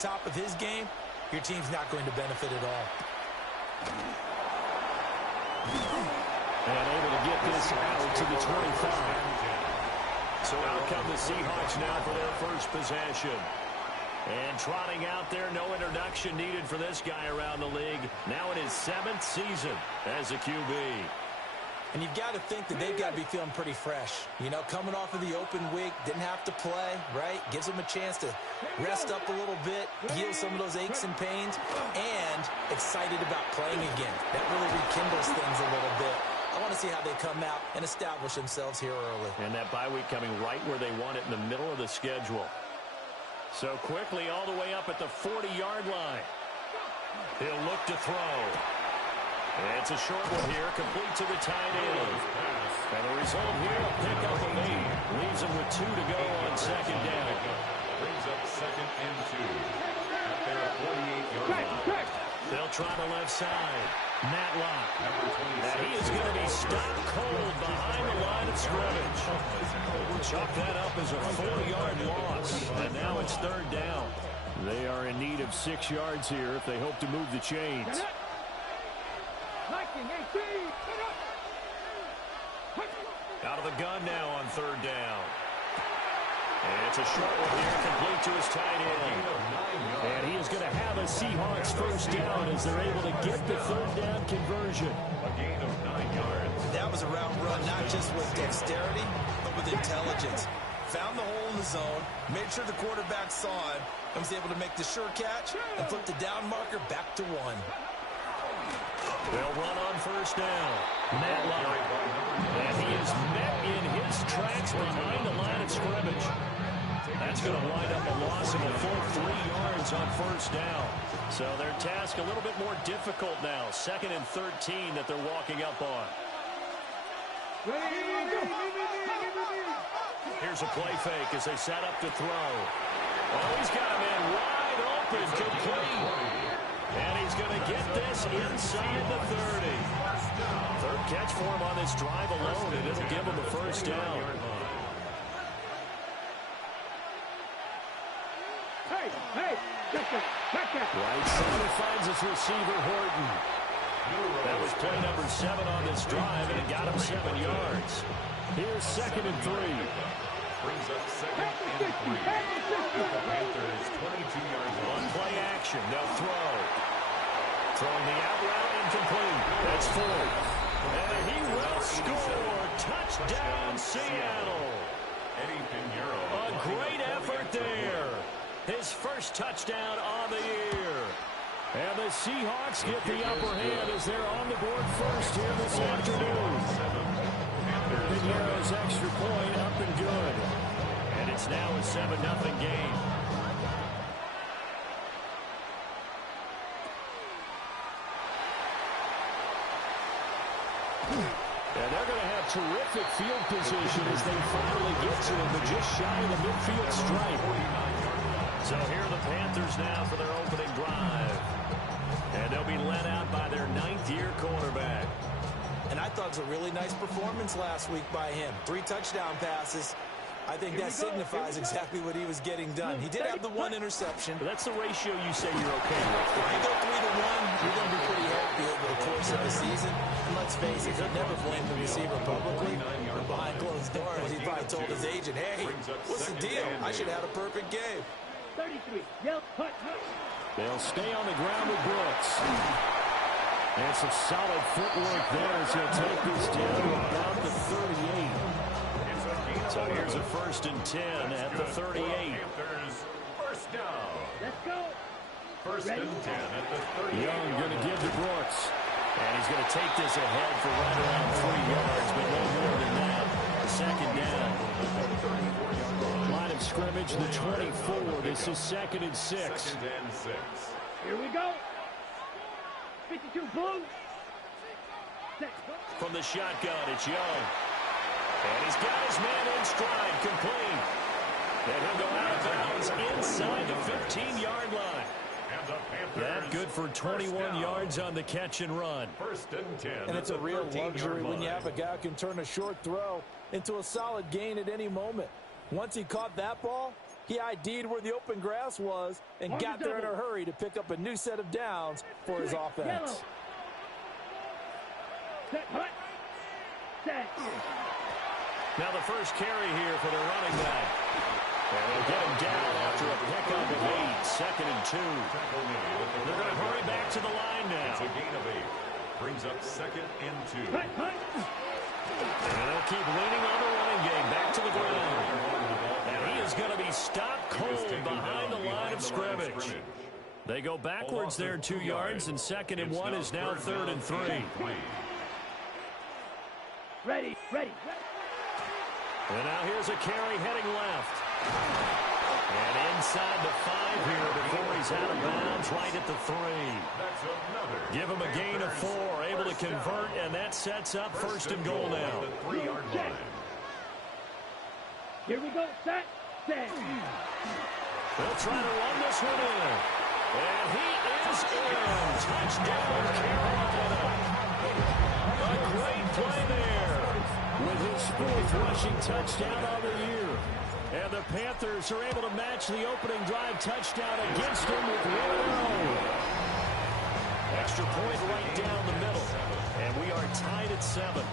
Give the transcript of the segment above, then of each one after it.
top of his game, your team's not going to benefit at all. And able to get this out to the 25. So out come the Seahawks now for their first possession. And trotting out there, no introduction needed for this guy around the league. Now in his 7th season as a QB. And you've got to think that they've got to be feeling pretty fresh. You know, coming off of the open week, didn't have to play, right? Gives them a chance to rest up a little bit, heal some of those aches and pains, and excited about playing again. That really rekindles things a little bit. I want to see how they come out and establish themselves here early. And that bye week coming right where they want it in the middle of the schedule. So quickly all the way up at the 40-yard line. He'll look to throw. It's a short one here, complete to the tight end. And the result here, a pick up of 8. Leaves him with 2 to go on second down. Brings up 2nd and 2. At their 48-yard line. They'll try the left side. Matlock. And he is going to be stopped cold behind the line of scrimmage. Chalk that up as a 4-yard loss. And now it's 3rd down. They are in need of 6 yards here if they hope to move the chains. Out of the gun now on 3rd down. And it's a short one here, complete to his tight end. And he is going to have a Seahawks first down as they're able to get the 3rd down conversion. A gain of 9 yards. That was a route run, not just with dexterity, but with intelligence. Found the hole in the zone, made sure the quarterback saw him, and was able to make the sure catch and flip the down marker back to 1. They'll run on first down. Matlock. And he is met in his tracks behind the line of scrimmage. That's going to wind up a loss of a full 3 yards on first down. So their task a little bit more difficult now. 2nd and 13 that they're walking up on. Here's a play fake as they set up to throw. Oh, he's got him in wide open, complete. And he's going to get this inside the 30. 3rd catch for him on this drive alone, and it'll give him the first down. Right side finds his receiver, Horton. That was play number 7 on this drive, and it got him 7 yards. Here's 2nd and 3. Brings up 2nd and 3. The Panthers 22 yards long. On play action, they'll throw. Throwing the out route, incomplete. That's 4th. And he will score. Touchdown, Seattle. Eddie Pinheiro. A great effort there. His first touchdown on the year. And the Seahawks get the upper hand as they're on the board first here this afternoon. Pinheiro's extra point up and good. And it's now a 7-0 game. And they're going to have terrific field position as they finally get to him, but just shy of the midfield stripe. So here are the Panthers now for their opening drive. And they'll be led out by their 9th-year quarterback. And I thought it was a really nice performance last week by him. 3 touchdown passes. I think that signifies exactly what he was getting done. He did have the 1 interception. But that's the ratio you say you're okay with. If you go 3 to 1, you're going to be pretty happy over the course of the season. And let's face it, he'd never blame the receiver publicly. But behind closed doors, he probably told his agent, hey, what's the deal? I should have had a perfect game. 33. Yep. They'll stay on the ground with Brooks. And some solid footwork there as he'll take this down to about the 38. So here's a 1st and 10 at the 38. First down. Let's go. 1st and 10 at the 38. Young going to give to Brooks. And he's going to take this ahead for right around 3 yards, but no more than that. The 2nd down. Line of scrimmage, the 24. This is 2nd and 6. 2nd and 6. Here we go. 52 blue. From the shotgun, it's Young. And he's got his man in stride, complete. And he'll go out of bounds inside the 15-yard line. That good for 21 yards on the catch and run. 1st and 10. And it's a real luxury when you have a guy who can turn a short throw into a solid gain at any moment. Once he caught that ball, He ID'd where the open grass was and got there in a hurry to pick up a new set of downs for his offense. Set, hut. Set. Now the first carry here for the running back. And they'll get him down after a pickup of 8, 2nd and 2. They're going to hurry back to the line now. It's a gain of 8. Brings up 2nd and 2. Hut, hut. And they'll keep leaning on the running game back to the ground. And he is going to be stopped cold behind the line of scrimmage. They go backwards there 2 yards, and 2nd and 1 is now 3rd and 3. Ready, ready. And now here's a carry heading left. And inside the 5 here before he's out of bounds, right at the 3. Give him a gain of 4, able to convert, and that sets up 1st and goal now. Here we go, set, set. They'll try to run this one in. And he is in. Touchdown, Carolina. A great play there with his 4th rushing touchdown of the year. And the Panthers are able to match the opening drive touchdown against him with 1-0. Extra point right down the middle. And we are tied at 7.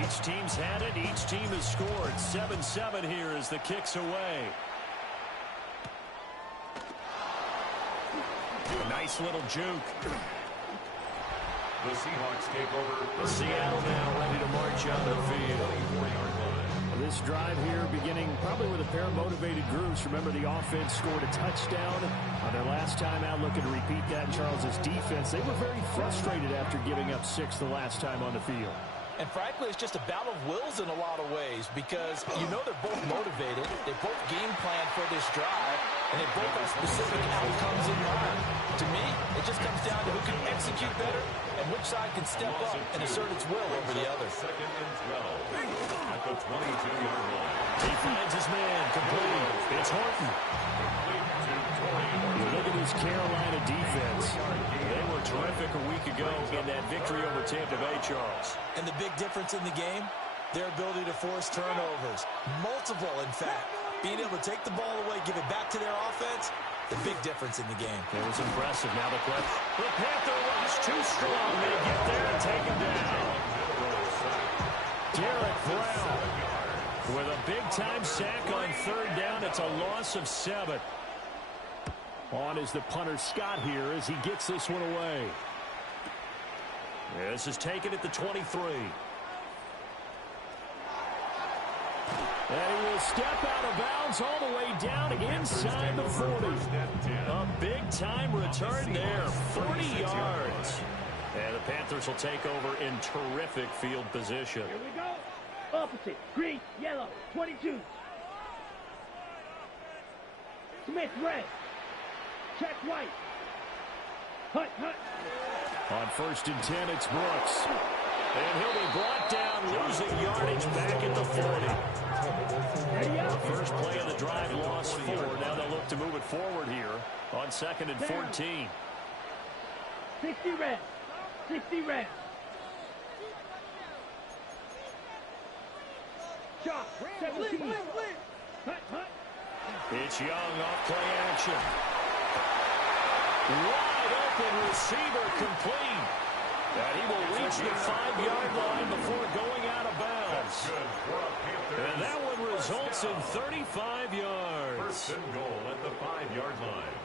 Each team's had it. Each team has scored. 7-7 here as the kick's away. A nice little juke. The Seahawks take over. Seattle now ready to march on the field. This drive here beginning probably with a pair of motivated groups. Remember, the offense scored a touchdown on their last time out, looking to repeat that in Charles's defense. They were very frustrated after giving up 6 the last time on the field. And frankly, it's just a battle of wills in a lot of ways because you know they're both motivated. They both game plan for this drive, and they both have specific outcomes in mind. To me, it just comes down to who can execute better and which side can step up and assert its will over the other. 2nd and 12 at the 22-yard line. He finds his man complete. It's Horton. You look at this Carolina defense. They were terrific a week ago in that victory over Tampa Bay, Charles. And the big difference in the game, their ability to force turnovers. Multiple, in fact. Being able to take the ball away, give it back to their offense, the big difference in the game. It was impressive. Now the play. The Panther rush too strong. They get there and take him down. Derek Brown with a big-time sack on 3rd down. It's a loss of 7. On is the punter Scott here as he gets this one away. This is taken at the 23. And he will step out of bounds all the way down inside the 40. A big-time return there, 40 yards. And the Panthers will take over in terrific field position. Here we go. Opposite, green, yellow, 22. Smith, red. Check white. Hut, hut. On 1st and 10, it's Brooks. And he'll be brought down, losing yardage back at the 40. First play of the drive, lost 4. Now they'll look to move it forward here on 2nd and 14. 60 red. 60 red. Shot. 17. Hut, hut. It's Young off play action. Wide open receiver complete. And he will reach the 5-yard line before going out of bounds. And that one results in 35 yards. 1st and goal at the 5-yard line.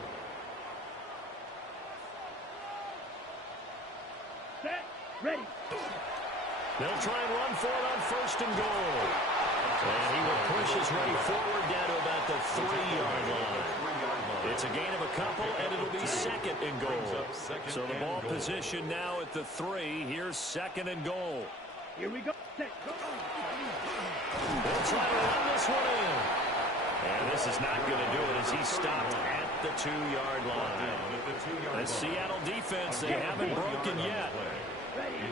Set. Ready. They'll try and run for it on 1st and goal. And he will push his way forward down to about the 3-yard line. It's a gain of a couple, and it'll be 2nd and goal. So the ball position now at the 3. Here's 2nd and goal. Here we go. Set. Go. They'll try to run this one in. And this is not going to do it as he's stopped at the 2-yard line. The Seattle defense, they haven't broken yet.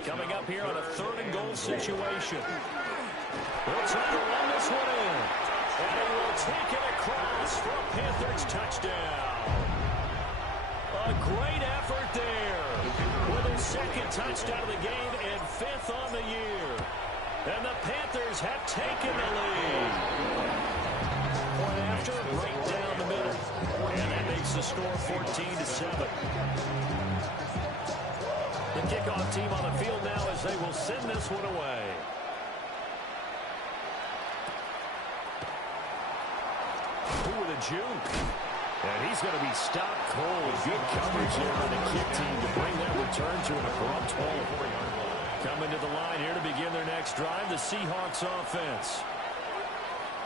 Coming up here on a 3rd and goal situation. They'll try to run this one in. And he will take it across for a Panthers touchdown. A great effort there with their second touchdown of the game and 5th on the year. And the Panthers have taken the lead. Point after, right down the middle. And that makes the score 14-7. The kickoff team on the field now as they will send this one away. Ooh, the juke. And he's going to be stopped cold. Good coverage there by the kick team to bring that return to an abrupt halt. Coming to the line here to begin their next drive, the Seahawks offense.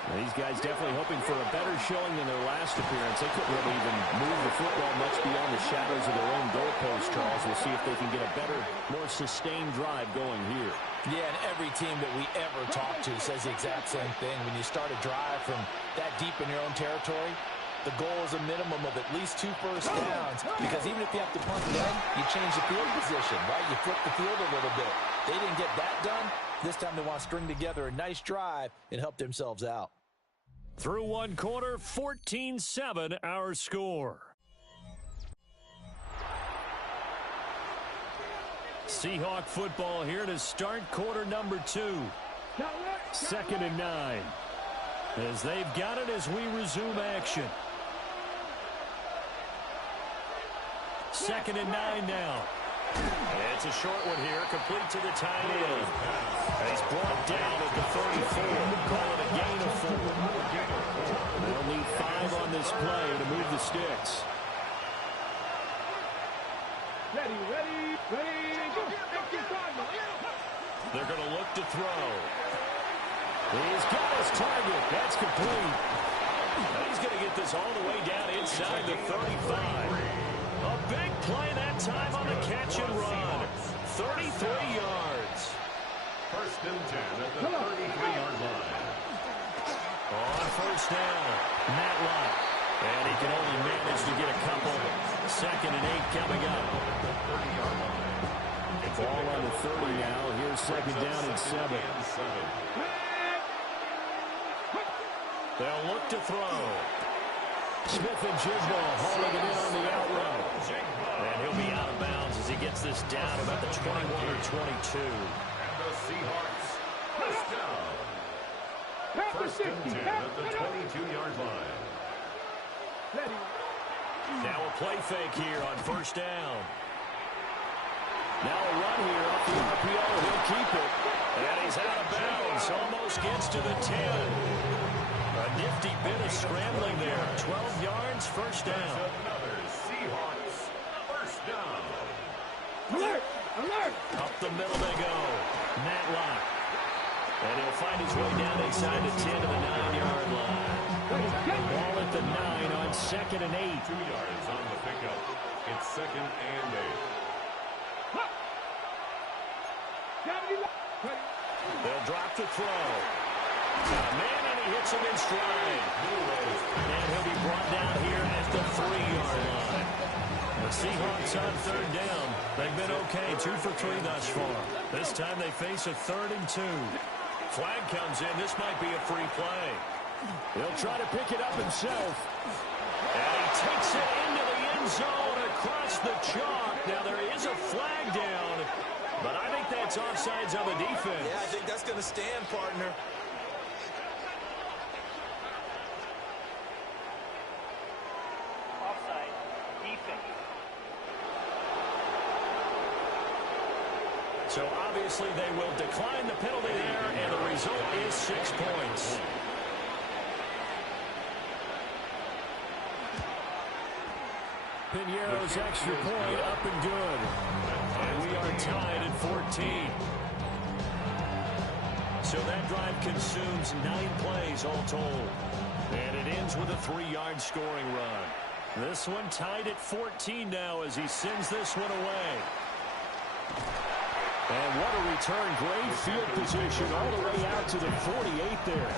Now, these guys definitely hoping for a better showing than their last appearance. They couldn't really even move the football much beyond the shadows of their own goalpost, Charles. We'll see if they can get a better, more sustained drive going here. Yeah, and every team that we ever talk to says the exact same thing. When you start a drive from that deep in your own territory, the goal is a minimum of at least 2 first downs, because even if you have to punt it in, you change the field position, right? You flip the field a little bit. They didn't get that done. This time they want to string together a nice drive and help themselves out. Through one quarter, 14-7 our score. Seahawk football here to start quarter number 2. 2nd and 9. As they've got it as we resume action. 2nd and 9 now. It's a short one here, complete to the tight end. And he's brought down at the 34. Call it a gain of 4. They'll need 5 on this play to move the sticks. Ready, go. They're going to look to throw. He's got his target. That's complete. He's going to get this all the way down inside the 35. A big play that time on the catch and run. 33 yards. 1st and 10 at the 33-yard line. On 1st down, Matt Lott. And he can only manage to get a couple. 2nd and 8 coming up. 30-yard line. Ball on the 30 now. Here's 2nd down and 7. They'll look to throw. Smith and Jigba hauling it in on the out route. And he'll be out of bounds as he gets this down about the 21 or 22. And the Seahawks, 1st down. 1st and 10 at the 22-yard line. Now a play fake here on 1st down. Now a run here up the RPO. He'll keep it. And he's out of bounds. Almost gets to the 10. A nifty bit of scrambling there. 12 yards, 1st down. Another Seahawks, 1st down. Alert! Up the middle they go. Matt Lott. And he'll find his way down inside the 10 to the 9-yard line. Ball at the 9 on 2nd and 8. 2 yards on the pickup. It's 2nd and 8. They'll drop the throw. Man, and he hits him in stride. And he'll be brought down here at the 3-yard line. The Seahawks on 3rd down. They've been okay, 2 for 3 thus far. This time they face a 3rd and 2. Flag comes in. This might be a free play. He'll try to pick it up himself. And he takes it into the end zone across the chalk. Now there is a flag down, but I think that's offsides on the defense. Yeah, I think that's going to stand, partner. Offside. Defense. So obviously they will decline the penalty there, and the result is 6 points. Piñeiro's extra point up and good. And we are tied at 14. So that drive consumes 9 plays all told. And it ends with a 3-yard scoring run. This one tied at 14 now as he sends this one away. And what a return. Great field position all the way out to the 48 there.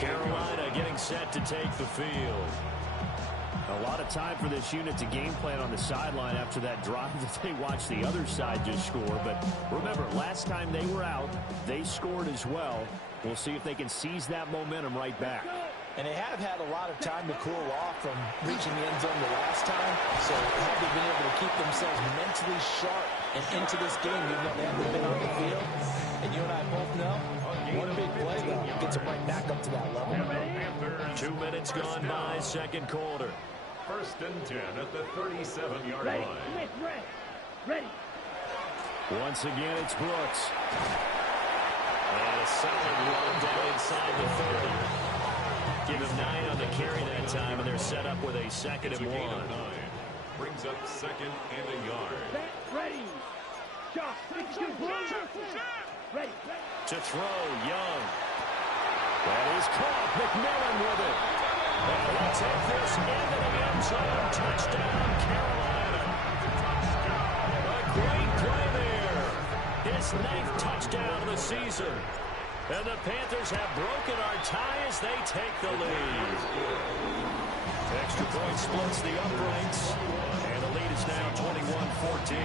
Carolina getting set to take the field. A lot of time for this unit to game plan on the sideline after that drive that they watched the other side just score. But remember, last time they were out, they scored as well. We'll see if they can seize that momentum right back. And they have had a lot of time to cool off from reaching the end zone the last time. So have they been able to keep themselves mentally sharp And into this game, even though they haven't been on the field, and you and I both know, one big play, though, gets them right back up to that level. 2 minutes gone by, second quarter. 1st and 10 at the 37-yard line. Ready. Once again, it's Brooks. And a solid run down inside the 30. Give him 9 on the carry that time, and they're set up with a 2nd and 1. Brings up 2nd and a yard. Ready. Shot. Ready. To throw, Young. That is caught. McMillan with it. And he'll take this into the end zone. Touchdown, Carolina. A great play there. His 9th touchdown of the season. And the Panthers have broken our tie as they take the lead. Extra point splits the uprights. And the lead is now 21-14.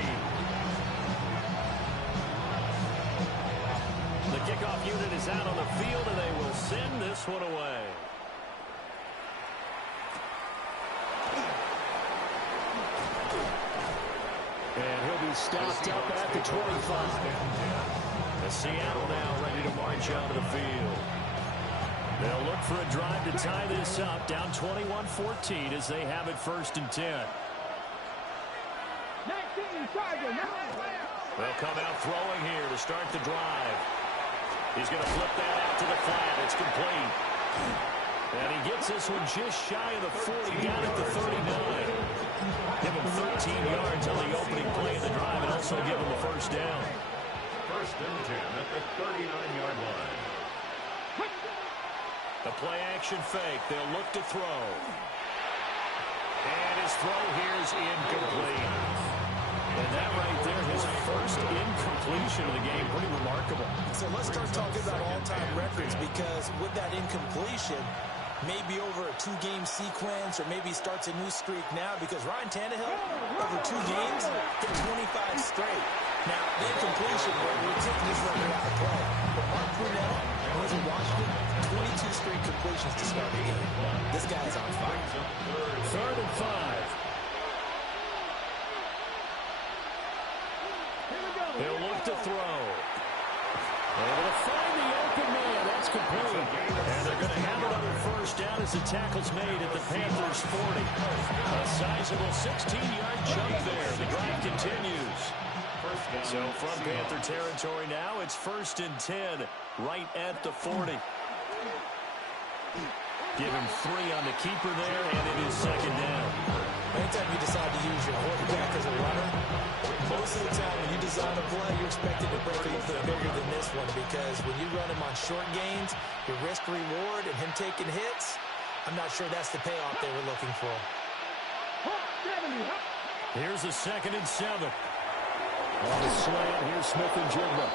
The kickoff unit is out on the field, and they will send this one away. And he'll be stopped up at the 25. Seattle now ready to march onto the field. They'll look for a drive to tie this up, down 21-14 as they have it 1st and 10. They'll come out throwing here to start the drive. He's going to flip that out to the flat. It's complete. And he gets this one just shy of the 40, down at the 39. Give him 13 yards on the opening play of the drive and also give him a 1st down. 1st and 10 at the 39-yard line. The play-action fake. They'll look to throw. And his throw here is incomplete. And that right there, his 1st incompletion of the game. Pretty remarkable. So let's start talking about all-time records, because with that incompletion, maybe over a 2-game sequence, or maybe starts a new streak now, because Ryan Tannehill, over 2 games, hit 25 straight. Now, the incompletion, we're taking this record out of play. But Mark Brunell, when he was in Washington, 22 straight completions to start the game. This guy is on fire. 3rd and 5. They'll look to throw. Able to find the open man. That's complete. And they're going to have another 1st down as the tackle's made at the Panthers' 40. A sizable 16-yard jump there. The drive continues. So from Panther territory now, it's 1st and 10 right at the 40. Give him 3 on the keeper there, and it is 2nd down. Anytime you decide to use your quarterback as a runner, most of the time when you design a play, you're expected to break a little bit bigger than this one, because when you run him on short gains, your risk-reward and him taking hits, I'm not sure that's the payoff they were looking for. Here's a 2nd and 7. On the slant, here's Smith and Jigba.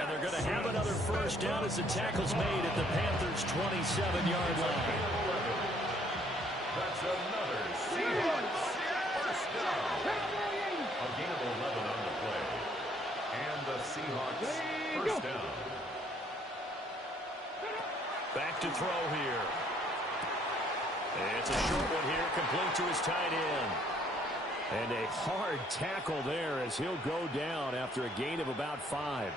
And they're going to have another 1st down as the tackle's made at the Panthers' 27-yard line. That's another Seahawks 1st down. A gain of 11 on the play. And the Seahawks 1st down. Back to throw here. It's a short one here, complete to his tight end. And a hard tackle there as he'll go down after a gain of about 5.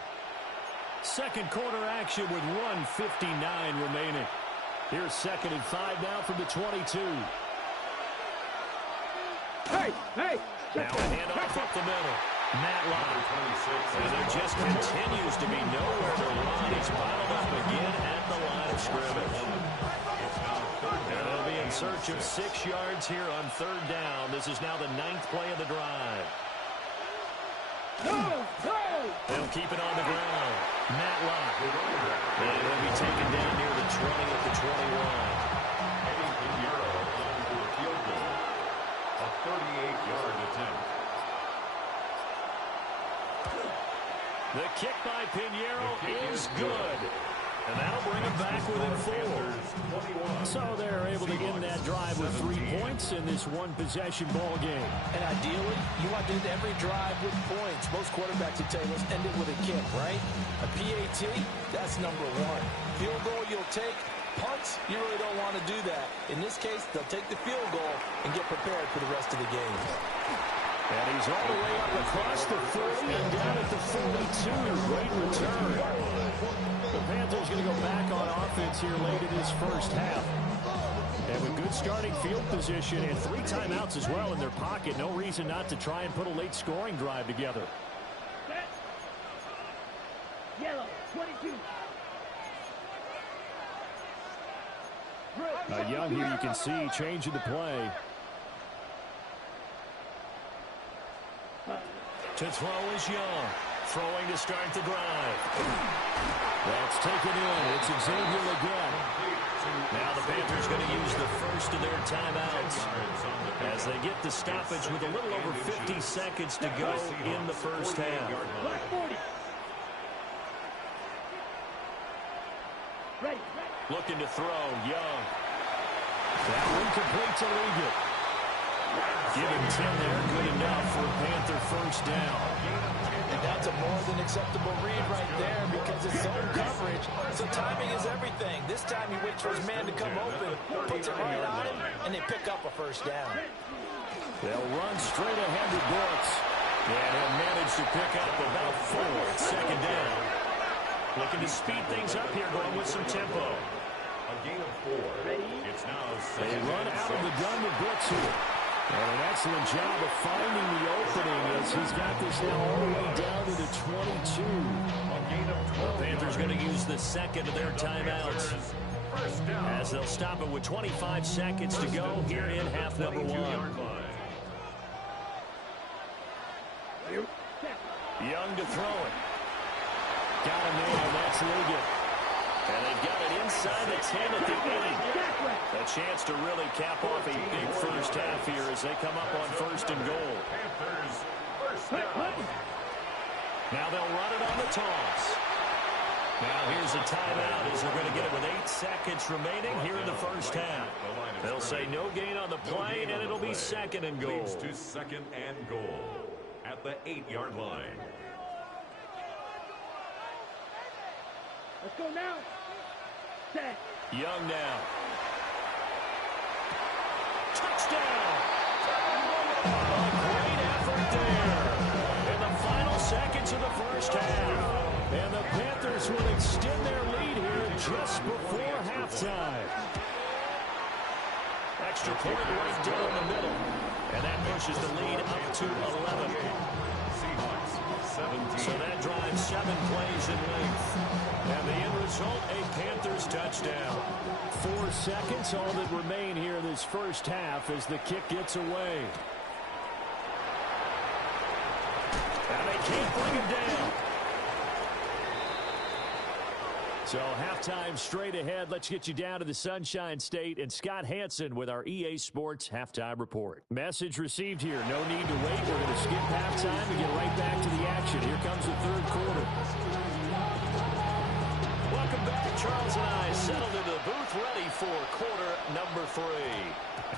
Second quarter action with 1:59 remaining. Here's 2nd and 5 now from the 22. Hey! Now a handoff up the middle. Matlock. And there just continues to be nowhere to run. He's piled up again at the line of scrimmage. And they'll be in search of 6 yards here on 3rd down. This is now the 9th play of the drive. They'll keep it on the ground. Matlock. And they'll be taken down near the 20 at the 21. Eddie Pinheiro on for the field goal. A 38-yard attempt. The kick by Pinheiro is good. And that'll bring them back within 4. So they're able to end that drive with 3 points in this one-possession ball game. And ideally, you want to end every drive with points. Most quarterbacks would tell you, let's end it with a kick, right? A PAT, that's number 1. Field goal you'll take. Punts, you really don't want to do that. In this case, they'll take the field goal and get prepared for the rest of the game. And he's all the way up across the 40 and down at the 42. Great return. The Panthers going to go back on offense here late in this first half. And with good starting field position and 3 timeouts as well in their pocket, no reason not to try and put a late scoring drive together. Set. Yellow, 22. Young here you can see changing the play. To throw is Young. Throwing to start the drive. That's taken in. It's Xavier again. Now the Panthers going to use the first of their timeouts as they get the stoppage with a little over 50 seconds to go in the first half. Looking to throw, Young. That one complete to Ligon. Give him 10 there, good enough for a Panther first down. And that's a more than acceptable read right there because it's zone coverage, so timing is everything. This time he waits for his man to come open, puts it right on him, and they pick up a first down. They'll run straight ahead to Brooks. And he'll manage to pick up about 4 at second down. Looking to speed things up here, going with some tempo. A gain of 4. It's now They run out of the gun with Brooks here. And an excellent job of finding the opening as he's got this now all the way down to the 22. The Panthers going to use the second of their timeouts as they'll stop it with 25 seconds to go here in half number 1. Young to throw it. Got him there, and that's Ligon. And they've got it inside the 10 at the 8. A chance to really cap off a big first half here as they come up on first and goal. Now they'll run it on the toss. Now here's a timeout as they're going to get it with 8 seconds remaining here in the first half. They'll say no gain on the play, and it'll be second and goal. Leads to second and goal at the 8-yard line. Let's go now. Set. Young now. Touchdown! Great effort there in the final seconds of the first half. And the Panthers will extend their lead here just before halftime. Extra point right down the middle. And that pushes the lead up to 11. So that drives 7 plays in length. And the end result, a Panthers touchdown. 4 seconds, all that remain here in this first half as the kick gets away. And they can't bring him down. So halftime straight ahead. Let's get you down to the Sunshine State and Scott Hansen with our EA Sports Halftime Report. Message received here. No need to wait. We're going to skip halftime and get right back to the action. Here comes the third quarter. Welcome back. Charles and I settled into the booth ready for quarter number 3.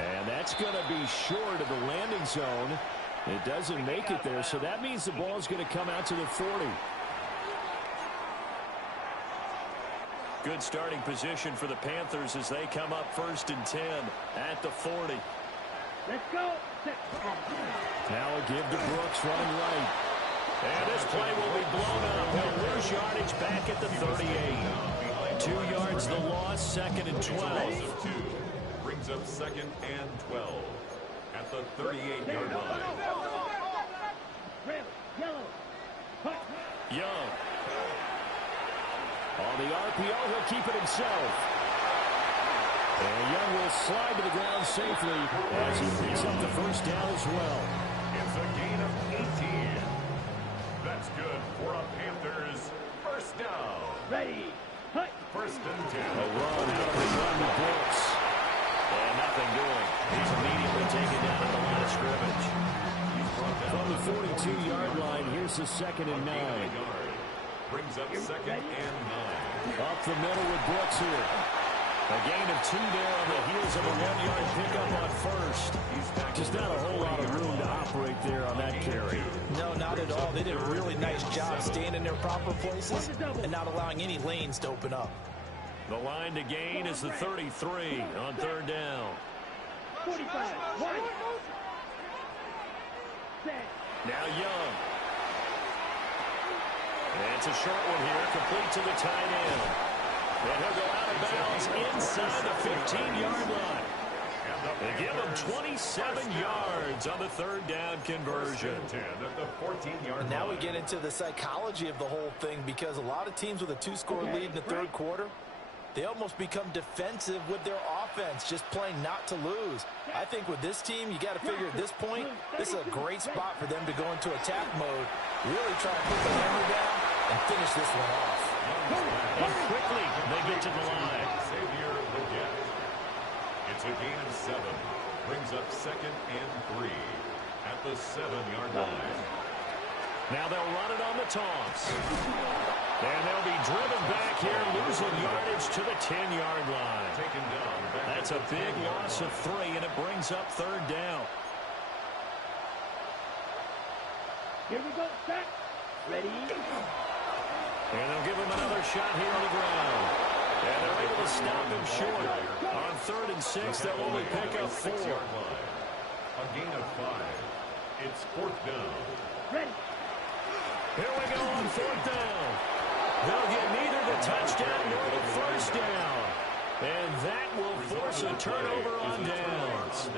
And that's going to be short of the landing zone. It doesn't make it there, so that means the ball is going to come out to the 40. Good starting position for the Panthers as they come up first and 10 at the 40. Let's go. Now a give to Brooks running right. And this play will be blown up. He'll lose yardage back at the 38. 2 yards the loss, second and 12. Brings up second and 12 at the 38-yard line. Red, yellow. Young. On the RPO, he'll keep it himself. And Young will slide to the ground safely as he picks up the first down as well. It's a gain of 18. That's good for a Panthers first down. Ready. First and 10. A run out of the run to Brooks. And nothing doing. He's immediately taken down at the line of scrimmage. From the 42-yard line, here's the second and 9. Brings up second and 9. Up the middle with Brooks here. A gain of 2 there on the heels of a 1-yard pickup on first. Just not a whole lot of room to operate there on that carry. No, not at all. They did a really nice job staying in their proper places and not allowing any lanes to open up. The line to gain is the 33 on third down. 45. Now Young. And it's a short one here, complete to the tight end. And he'll go out of bounds inside the 15-yard line. They give him 27 yards on the third down conversion. And now we get into the psychology of the whole thing, because a lot of teams with a 2-score lead in the third quarter, they almost become defensive with their offense, just playing not to lose. I think with this team, you got to figure at this point, this is a great spot for them to go into attack mode, really try to put the hammer down and finish this one off. And quickly, they get to the line. It's a gain of 7. Brings up 2nd and 3 at the 7-yard line. Now they'll run it on the toss. And they'll be driven back here, losing yardage to the 10-yard line. Taken down. That's a big loss of 3, and it brings up third down. Here we go, set, ready. And they'll give him another shot here on the ground. And they're able to stop him short. On 3rd and 6, they'll only pick up 4. A gain of 5. It's 4th down. Ready. Here we go on 4th down. They'll get neither the touchdown nor the first down. And that will force a turnover on downs.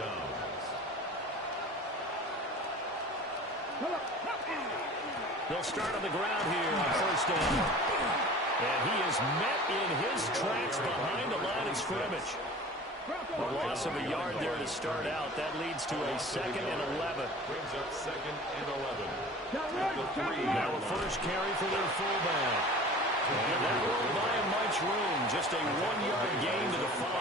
They'll start on the ground here on 1st down. And he is met in his tracks behind the line of scrimmage. A loss of a yard there to start out. That leads to a 2nd and 11. Brings up 2nd and 11. Now a first carry for their fullback. And that won't buy him much room. Just a 1-yard gain to the 5.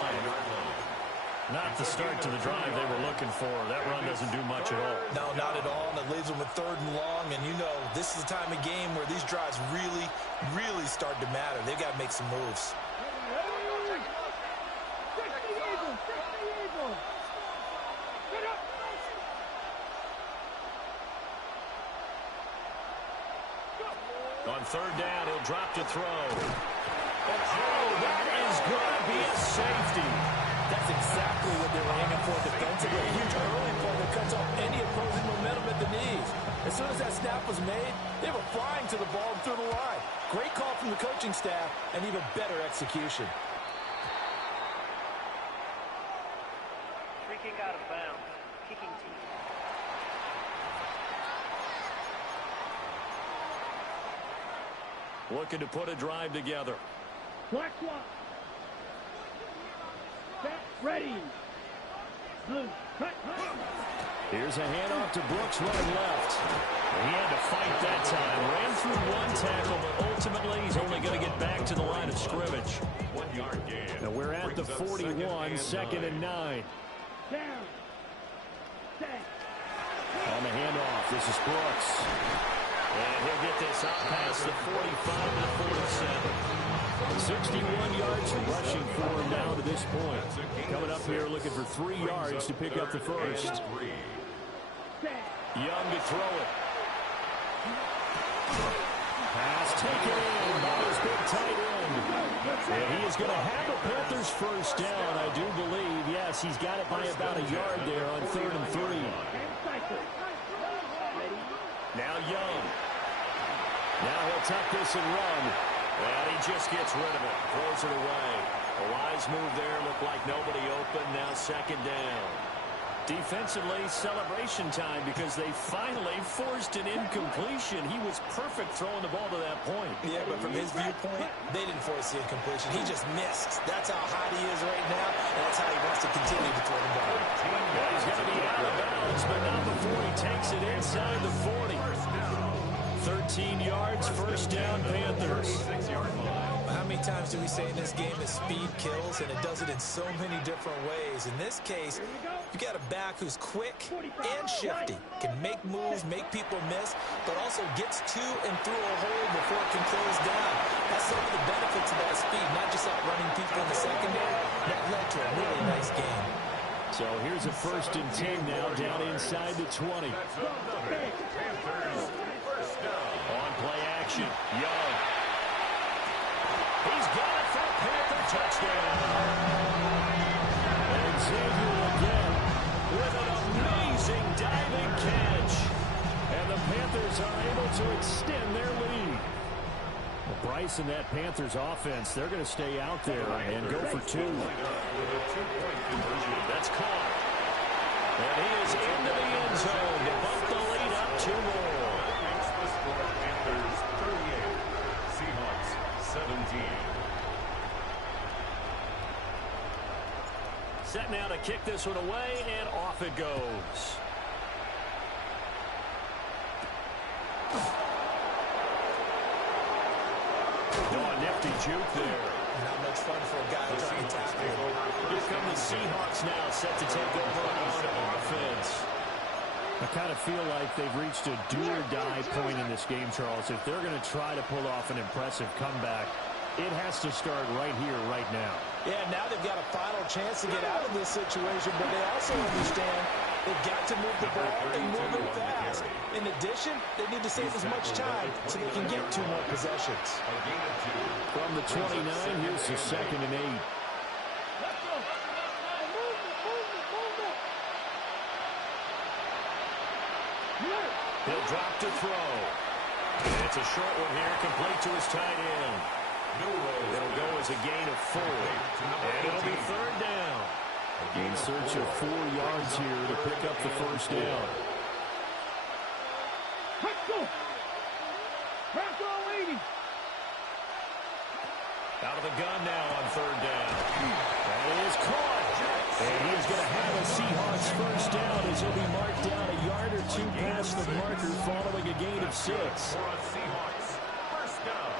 Not the start to the drive they were looking for. That run doesn't do much at all. No, not at all, and it leaves them with 3rd and long, and you know this is the time of game where these drives really, really start to matter. They've got to make some moves. On 3rd down, he'll drop to throw. And oh, that is going to be a safety. That's exactly what they were aiming for defensively. A huge early play that cuts off any opposing momentum at the knees. As soon as that snap was made, they were flying to the ball and through the line. Great call from the coaching staff, and even better execution. Free kick out of bounds. Kicking team. Looking to put a drive together. Black swap. Set, ready. Blue, cut. Here's a handoff to Brooks running left. And he had to fight that time. Ran through one tackle, but ultimately he's only going to get back to the line of scrimmage. 1-yard gain. Now we're at the 41, 2nd and 9. Down. Set. On the handoff, this is Brooks. And he'll get this out past the 45 to the 47. 61 yards rushing for him down to this point. Coming up here looking for 3 yards to pick up the first. Young to throw it. Pass taken in by his big tight end. And he is going to have the Panthers first down, I do believe. Yes, he's got it by about a yard there on 3rd and 3. Now Young. Now he'll tuck this and run. And he just gets rid of it. Throws it away. A wise move there. Looked like nobody open. Now 2nd down. Defensively, celebration time because they finally forced an incompletion. He was perfect throwing the ball to that point. Yeah, but from his viewpoint, they didn't force the incompletion. He just missed. That's how hot he is right now, and that's how he wants to continue to throw the ball. Well, he's going to be out of bounds, but not before he takes it inside the 40. 13 yards, first down, Panthers. 6-yard line. How many times do we say in this game that speed kills, and it does it in so many different ways? In this case, you got a back who's quick and shifty, can make moves, make people miss, but also gets to and through a hole before it can close down. That's some of the benefits of that speed, not just outrunning people in the secondary. That led to a really nice game. So here's a 1st and 10 now down inside the 20. On play action, Young. He's got it for a Panther touchdown. And Xavier again with an amazing diving catch. to extend their lead. Well, Bryce and that Panthers offense, they're going to stay out there and go for two. That's caught. And he is into the end zone to bump the lead up two more. Makes the score Panthers 38, Seahawks 17. Set now to kick this one away, and off it goes. Oh, nifty juke there. Not much fun for a guy trying to tackle. Here come the Seahawks now, set to take over on offense. I kind of feel like they've reached a do-or-die point in this game, Charles. If they're going to try to pull off an impressive comeback, it has to start right here, right now. Yeah, now they've got a final chance to get out of this situation, but they also understand they've got to move the ball and move it fast. In addition, they need to save as much time so they can get 2 more possessions. From the 29, here's the 2nd and 8. He'll drop to throw. It's a short one here, complete to his tight end. It'll go as a gain of 4. And it'll be 3rd down. In search of 4 yards here to pick up the first down. Out of the gun now on 3rd down. That is caught. And he is going to have a Seahawks first down as he'll be marked down a yard or 2 past the marker following a gain of 6. For a Seahawks first down.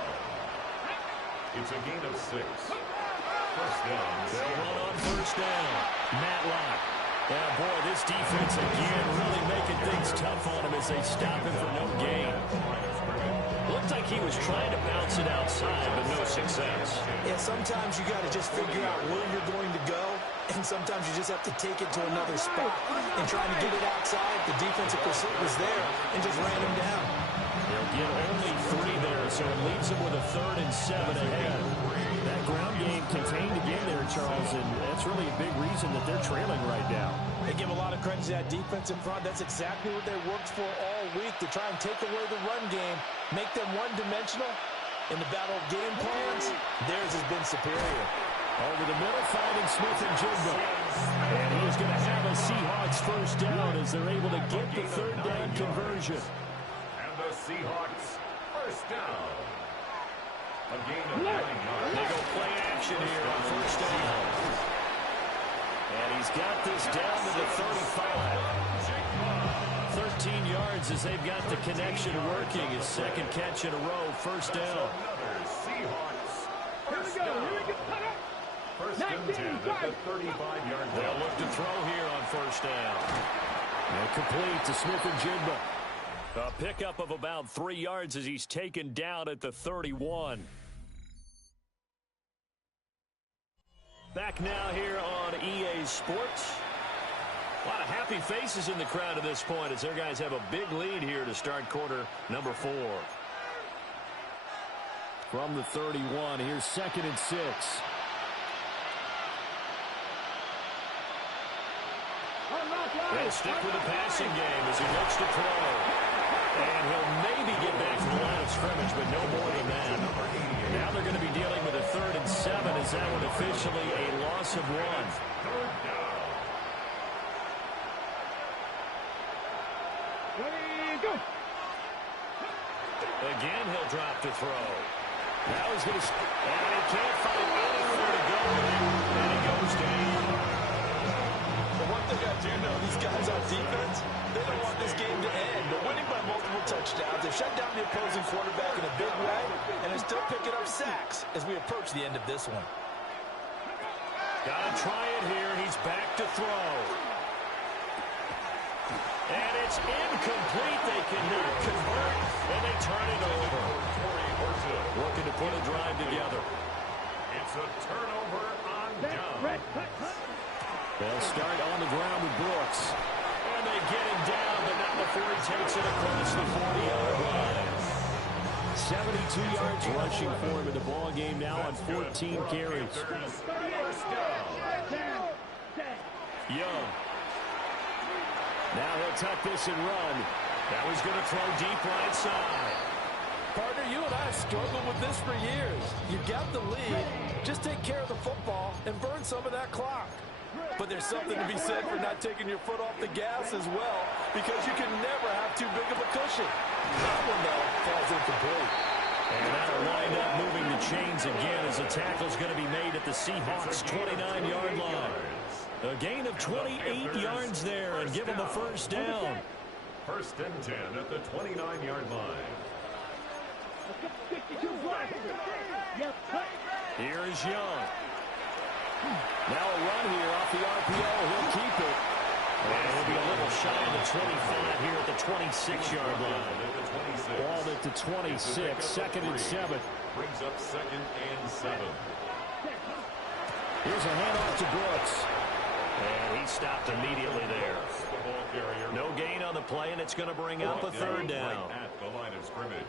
It's a gain of 6. First down. They'll run on first down. Matlock. Yeah, boy, this defense again really making things tough on him as they stop him for no gain. Looked like he was trying to bounce it outside, but no success. Yeah, sometimes you got to just figure out where you're going to go, and sometimes you just have to take it to another spot. And trying to get it outside, the defensive pursuit was there and just ran him down. They'll get only 3 there, so it leaves them with a 3rd and 7 ahead. That ground game contained again there, Charles, and that's really a big reason that they're trailing right now. They give a lot of credit to that defense in front. That's exactly what they worked for all week, to try and take away the run game, make them one-dimensional. In the battle of game plans, theirs has been superior. Over the middle, finding Smith and Jigba. And he is going to have a Seahawks first down as they're able to get the 3rd down conversion. And the Seahawks first down. A gain of 9 yards. They go play action here on first down. And he's got this down to the 35. 13 yards as they've got the connection working. His 2nd catch in a row, first down. Another Seahawks first down. First and 10 at the 35-yard line. They'll look to throw here on first down. And complete to Smith and Jigba. A pickup of about 3 yards as he's taken down at the 31. Back now here on EA Sports. A lot of happy faces in the crowd at this point as their guys have a big lead here to start quarter number 4. From the 31, here's 2nd and 6. They'll stick with the passing game as he looks to throw. And he'll maybe get back to the line of scrimmage, but no more than that. Now they're going to be dealing with a 3rd and 7 as that one officially a loss of 1. Again, he'll drop to throw. Now he's going to... And he can't find anywhere to go. And he goes down. But one thing I do know, these guys on defense, they don't want this game to end. They're winning by multiple touchdowns. They've shut down the opposing quarterback in a big way, and they're still picking up sacks as we approach the end of this one. Got to try it here. He's back to throw. And it's incomplete. They cannot convert, and they turn it over. Looking to put a drive together. It's a turnover on down. They'll start on the ground with Brooks. And they get him down, but not before he takes it across the 40-yard line. 72 yards rushing for him in the ball game now on 14 carries. Young. Now he'll tuck this and run. Now he's going to throw deep right side. Partner, you and I have struggled with this for years. You've got the lead. Just take care of the football and burn some of that clock. But there's something to be said for not taking your foot off the gas as well, because you can never have too big of a cushion. That one, though, falls incomplete. And that'll wind up moving the chains again as the tackle's going to be made at the Seahawks' 29-yard line. A gain of 28 yards there and give them the first down. First and 10 at the 29-yard line. Here is Young. Now a run here off the RPO. He'll keep it. And he'll be a little shy of the 25 here at the 26-yard line. Ball at the 26, second and 7. Brings up second and 7. Here's a handoff to Brooks. And he stopped immediately there. No gain on the play, and it's going to bring up a third down. At the line of scrimmage.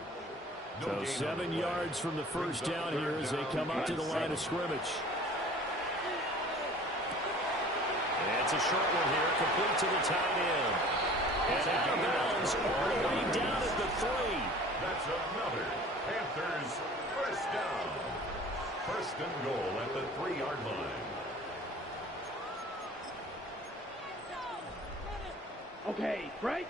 So 7 yards from the first down here as they come up to the line of scrimmage. And it's a short one here, complete to the tight end. And out of bounds all the way down at the 3. That's another Panthers first down. First and goal at the 3-yard line. Okay, break.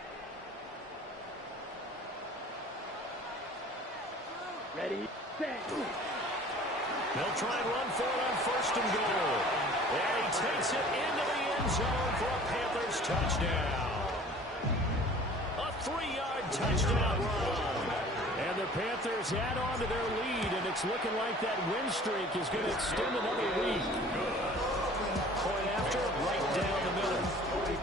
Ready, set. They'll try and run for it on first and goal. And he takes it into the end zone for a Panthers touchdown. A 3-yard touchdown run. And the Panthers add on to their lead, and it's looking like that win streak is going to extend another week. Point after, right down the middle.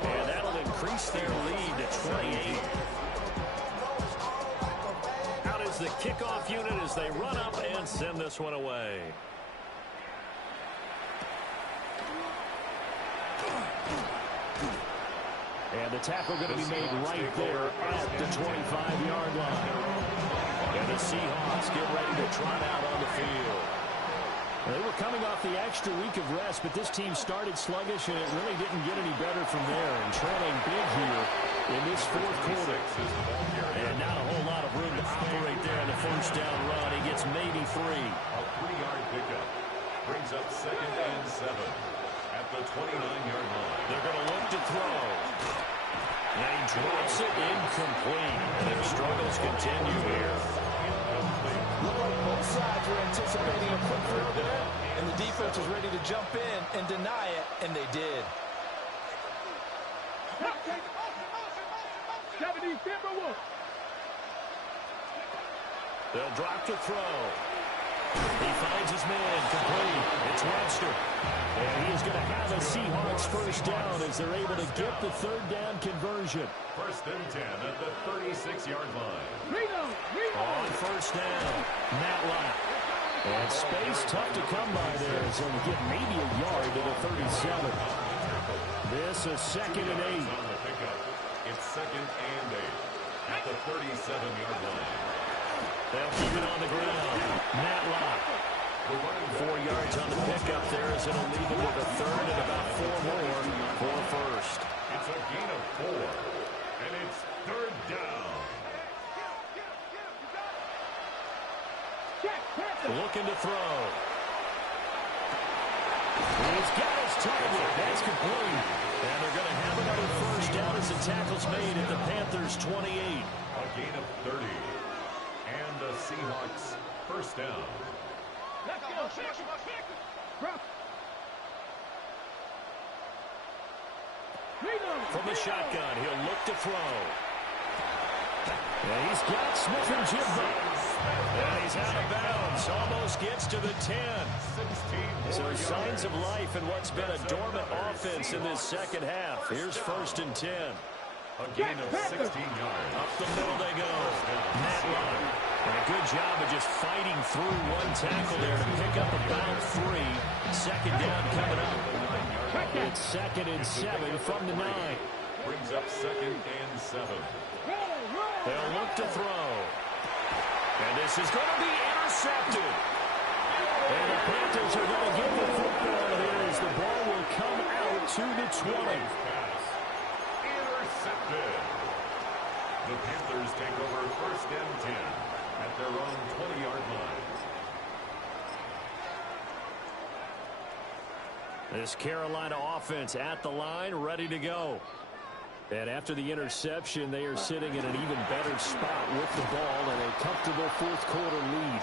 And that'll increase their lead to 28. Out is the kickoff unit as they run up and send this one away. And the tackle going to be made right there at the 25-yard line. And the Seahawks get ready to trot out on the field. They were coming off the extra week of rest, but this team started sluggish, and it really didn't get any better from there. And trailing big here in this fourth quarter. And not a whole lot of room to operate there in the first down run. He gets maybe 3. A 3-yard pickup. Brings up second and 7 at the 29-yard line. They're going to look to throw. And he drops it incomplete. And their struggles continue here. Looked like both sides were anticipating a quick throw there, and the defense was ready to jump in and deny it, and they did. 70 Timberwolves. They'll drop to throw. He finds his man, complete. It's Webster. And he is going to have a Seahawks first down as they're able to get the third down conversion. First and 10 at the 36-yard line. On first down, Matlock. And space tough to come by there, so we get maybe a yard to the 37. This is second and 8. On the pickup. It's second and 8 at the 37-yard line. They'll keep it on the ground. Matlock. 4 yards on the pickup there as it'll leave him with a third and about 4 more for a first. It's a gain of 4, and it's third down. Looking to throw. He's got his target. That's complete. And they're going to have another first down as the tackle's made at the Panthers' 28. A gain of 30, and the Seahawks first down. Let's go. From the shotgun, he'll look to throw. And he's got Smith and Jigba. And he's out of bounds. Almost gets to the 10. 16 So signs of life in what's been a dormant offense in this second half. Here's first and 10. A gain of 16 yards. Up the middle they go. Matlock. And a good job of just fighting through one tackle there to pick up about 3. Second down coming up. It's second and 7 from the 9. Brings up second and 7. They'll look to throw. And this is going to be intercepted. And the Panthers are going to get the football here as the ball will come out to the 20. Pass. Intercepted. The Panthers take over first and 10 at their own 20-yard line. This Carolina offense at the line, ready to go. And after the interception, they are sitting in an even better spot with the ball and a comfortable fourth-quarter lead.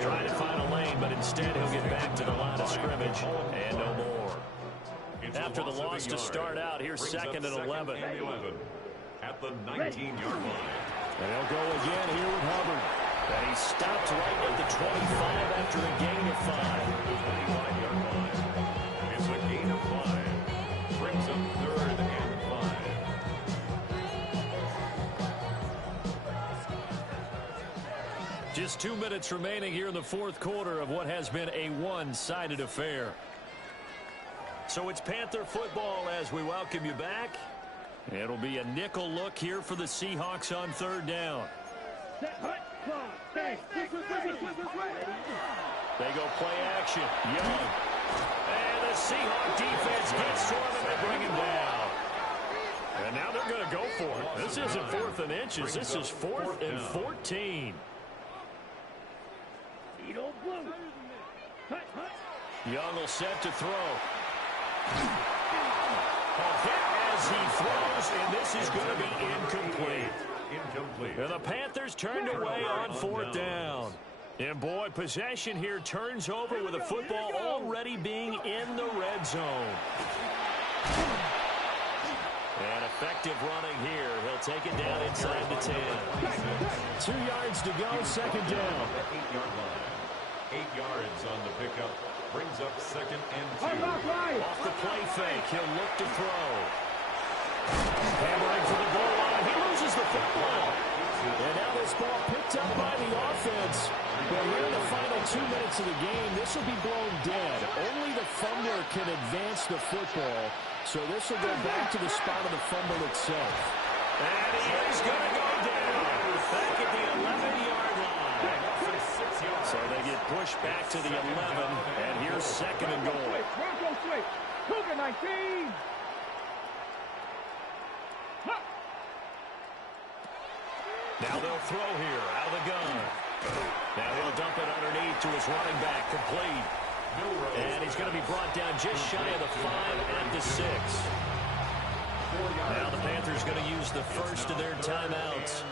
Trying to find a lane, but instead he'll get back to the line of scrimmage and no more. After the loss to start out, here's second and 11. At the 19-yard line. And he'll go again here with Hubbard. And he stopped right at the 25 after a gain of 5. 25-yard line. It's a gain of 5. Brings up third and 5. Just 2 minutes remaining here in the fourth quarter of what has been a one-sided affair. So it's Panther football as we welcome you back. It'll be a nickel look here for the Seahawks on third down. They go play action. Young. And the Seahawk defense gets to him and they bring him down. And now they're going to go for it. This isn't 4th and inches. This is 4th and 14. Young will set to throw. A hit as he throws, and this is going to be incomplete. And the Panthers turned away on 4th down. And boy, possession here turns over with the football already being in the red zone. And effective running here. He'll take it down inside the 10. 2 yards to go, second down. 8-yard line. 8 yards on the pickup. Brings up second and 2. Off the play fake, he'll look to throw. Hammering for the goal line. He loses the football. And now this ball picked up by the offense. But here in the final 2 minutes of the game, this will be blown dead. Only the fumbler can advance the football. So this will go back to the spot of the fumble itself. And he is going to go down. Back at the 11-yard line. So they get pushed back to the 11, and here's second and goal. Bronco switch. Cougar 19. Now they'll throw here out of the gun. Now he'll dump it underneath to his running back, complete. And he's going to be brought down just shy of the 5 at the 6. Now the Panthers going to use the first of their timeouts.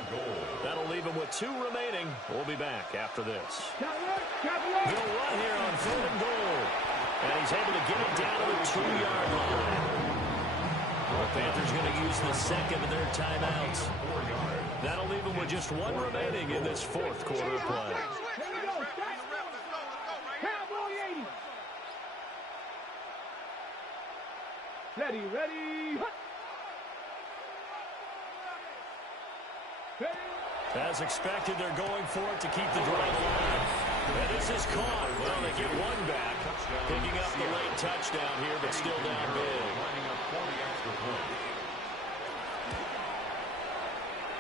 That'll leave them with 2 remaining. We'll be back after this. He'll run here on 3rd and goal. And he's able to get it down to the 2-yard line. The Panthers going to use the second of their timeouts. That'll leave them with just 1 remaining in this fourth quarter of play. Ready, ready. As expected, they're going for it to keep the drive alive. And this is caught. Well, they get 1 back. Picking up the late touchdown here, but still down big.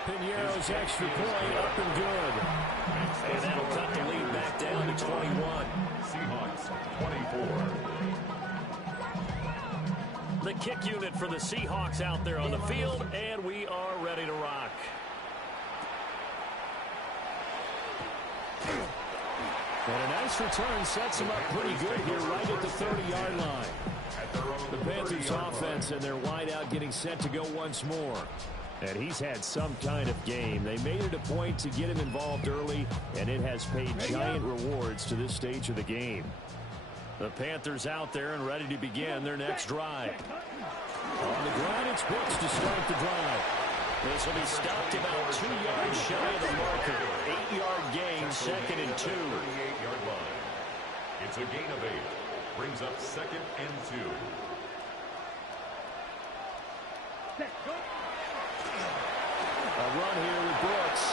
Piñeiro's extra point up and good. And that'll cut the lead back down to 21. Seahawks 24. The kick unit for the Seahawks out there on the field, and we are ready to rock. And a nice return sets him up pretty good here right at the 30-yard line. The Panthers offense and their wideout getting set to go once more. And he's had some kind of game. They made it a point to get him involved early, and it has paid giant rewards to this stage of the game. The Panthers out there and ready to begin their next drive. On the ground, it's Brooks to start the drive. This will be stopped about 2 yards shy of the marker. 8-yard gain, second and 2. 38-yard line. It's a gain of 8. Brings up second and 2. A run here with Brooks.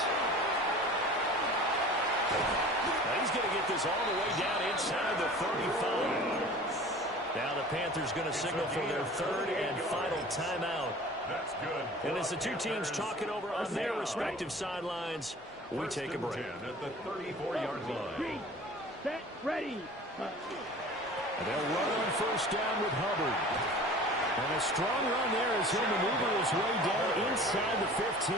Now he's going to get this all the way down inside the 35. Now the Panthers going to signal for their 3rd and final timeout. That's good. And as the 2 teams talk it over on their respective sidelines, we take a break. At the 34-yard line. Set, ready. And they'll run on first down with Hubbard. And a strong run there as he'll maneuver his way down inside the 15.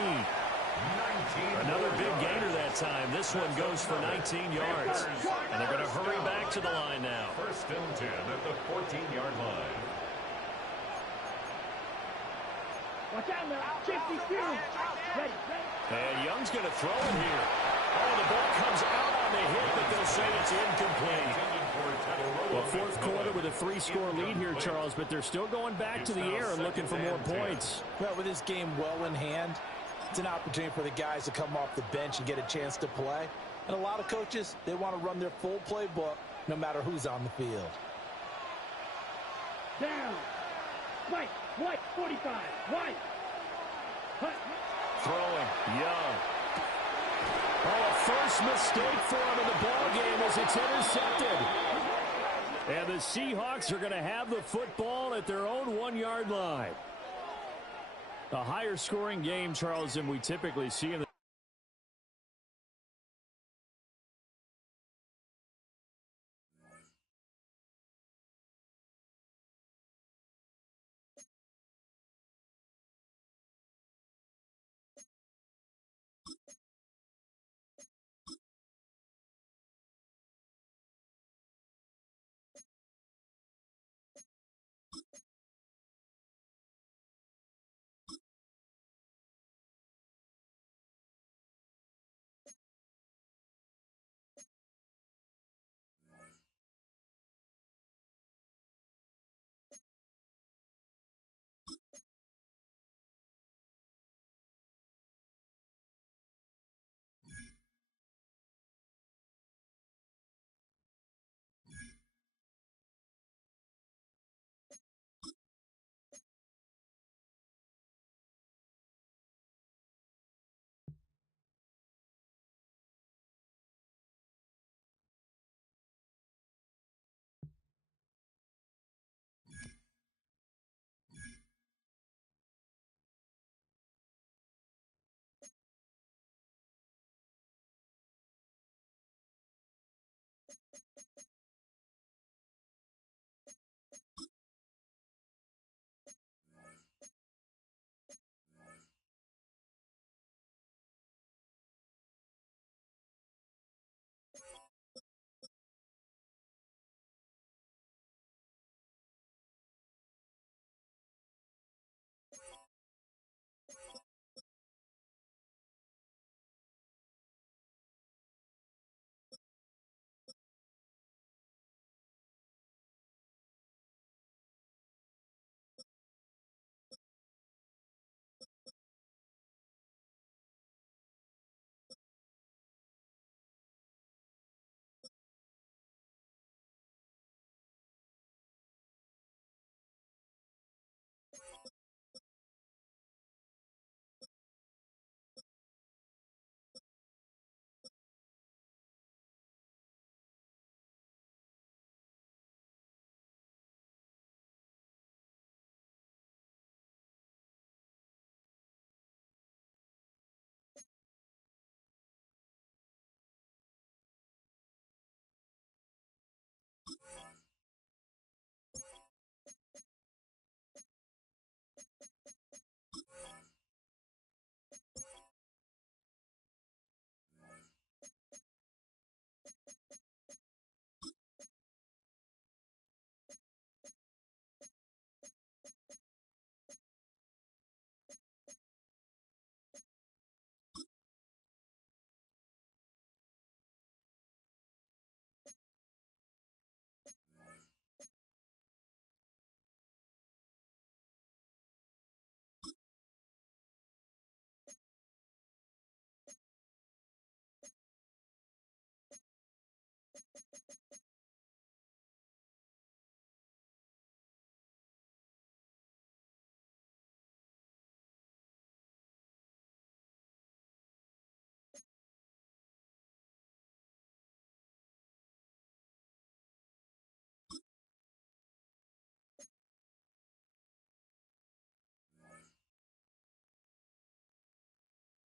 Another big gainer that time. This one goes for 19 yards. And they're going to hurry back to the line now. First and 10 at the 14-yard line. Watch out now. 52. Ready. And Young's going to throw it here. Oh, the ball comes out on the hit, but they'll say it's incomplete. Well, fourth quarter with a 3-score lead here, Charles, but they're still going back to the air and looking for more points. Well, with this game well in hand, it's an opportunity for the guys to come off the bench and get a chance to play. And a lot of coaches, they want to run their full playbook no matter who's on the field. Down. White, 45. White. Hut. Throwing, Young. Oh, a first mistake for him in the ball game as it's intercepted. And the Seahawks are going to have the football at their own 1-yard line. A higher scoring game, Charles, than we typically see in the